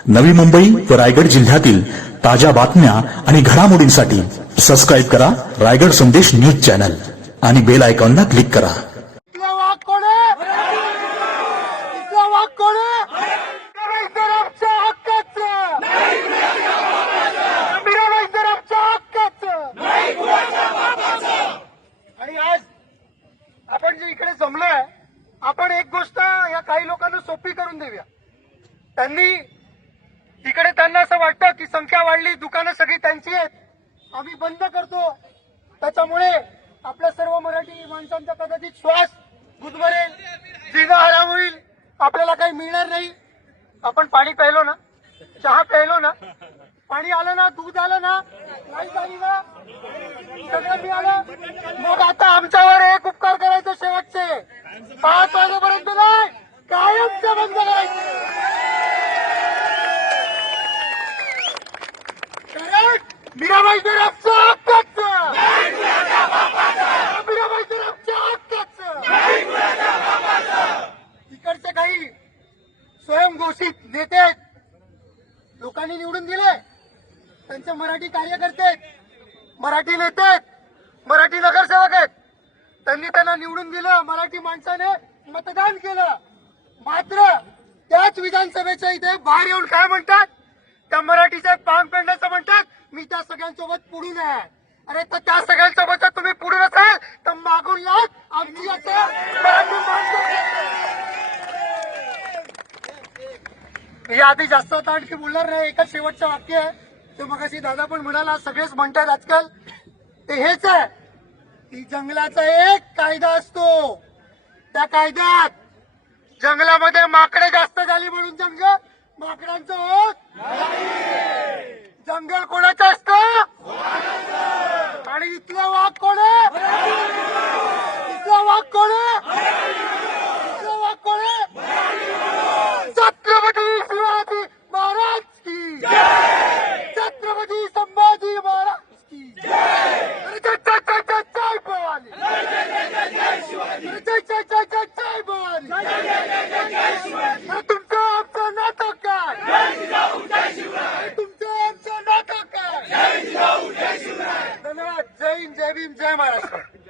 नवी मुंबई व रायगड जिल्ह्यातील ताज्या बातम्या आणि घडामोडींसाठी सबस्क्राईब करा रायगड संदेश न्यूज चॅनल आणि बेल आयकॉनला क्लिक करा. इथला आणि आज आपण जे इकडे जमलोय आपण एक गोष्ट या काही लोकांना सोपी करून देऊया. त्यांनी तिकडे त्यांना असं वाटतं की संख्या वाढली दुकानं सगळी त्यांची आहेत. आम्ही बंद करतो. त्याच्यामुळे आपल्या सर्व मराठी माणसांचा कदाचित श्वास गुदमरेल जिना आराम होईल. आपल्याला काही मिळणार नाही. आपण पाणी प्यायलो ना? चहा प्यायलो ना? पाणी आलं ना? दूध आलं ना? लाइट आली ना? सगळं मिळालं? मग आता आमच्यावर एक उपकार करायचे शेवटचे. पाच वाजेपर्यंत नाही. इकडचे काही स्वयंघोषित नेते आहेत. लोकांनी निवडून दिले त्यांचे मराठी कार्यकर्ते आहेत. मराठी नेते आहेत. मराठी नगरसेवक आहेत. त्यांनी त्यांना निवडून दिलं. मराठी माणसाने मतदान केलं. मात्र त्याच विधानसभेच्या इथे बाहेर येऊन काय म्हणतात? त्या मराठीचे पान पेंडाचं म्हणतात मी त्या सगळ्यांसोबत पुढून आहे. अरे तर त्या सगळ्यांसोबत तुम्ही पुढून असाल तर मागून लाग आमची मी आधी जास्त होता आणखी बोलणार नाही एकच शेवटचं वाक्य आहे. ते मगाशी दादा पण म्हणाला सगळेच म्हणतात आजकाल. ते हेच आहे की जंगलाचा एक कायदा असतो. त्या कायद्यात जंगलामध्ये माकडे जास्त झाली म्हणून जंगल माकडांचं हक जंगल कोणाचं असतं आणि इथला वाघ कोण आहे इथला वाघ कोण आहे इथला वाघ कोण छत्रपती शिवाजी महाराज की छत्रपती संभाजी महाराज की जय जय जय जय शिवाजी जय जय जय जय भीम जय महाराष्ट्र